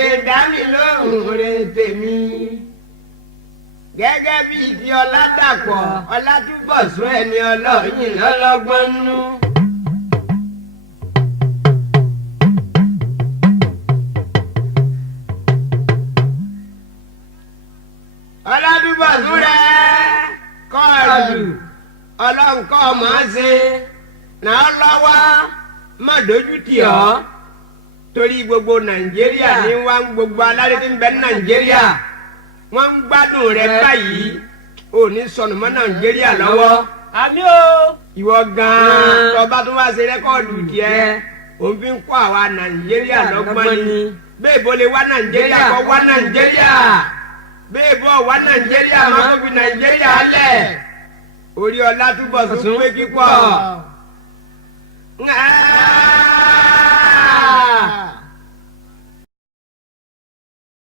tètè dá mi lóhùn rè tèmi gẹ́gẹ́ bíi ti Ọládàpọ̀ Ọlátúbọ̀sún ẹni ọlọ́yìn lọ́lọ́gbọ́n nú. Ọlátúbọ̀sún rẹ̀ kọ́ọ̀lù ọlọ́nkọ́ máa ṣe náà lọ́wọ́ má dojú tì ọ́ torí gbogbo Nàìjíríà ní wá ń gbogbo aláré tí ń bẹ ní Nàìjíríà wọ́n ń gbádùn rẹ̀ báyìí ò ní sọnù mọ́ Nàìjíríà lọ́wọ́. àmì o. ìwọ gan-an tọba tó wá ṣe rẹ́kọ́ọ̀dù díẹ̀ òun fi ń kọ́ àwa Nàìjíríà lọ́gbọ́n ni bẹ́ẹ̀ bó lè wá Nàìjíríà kọ́ wá Nàìjíríà bẹ́ẹ̀ bọ́ wá Nàìjíríà máa kó fi Nàìjíríà lẹ̀ orí Ọlátúbọ̀sún pé kíkọ́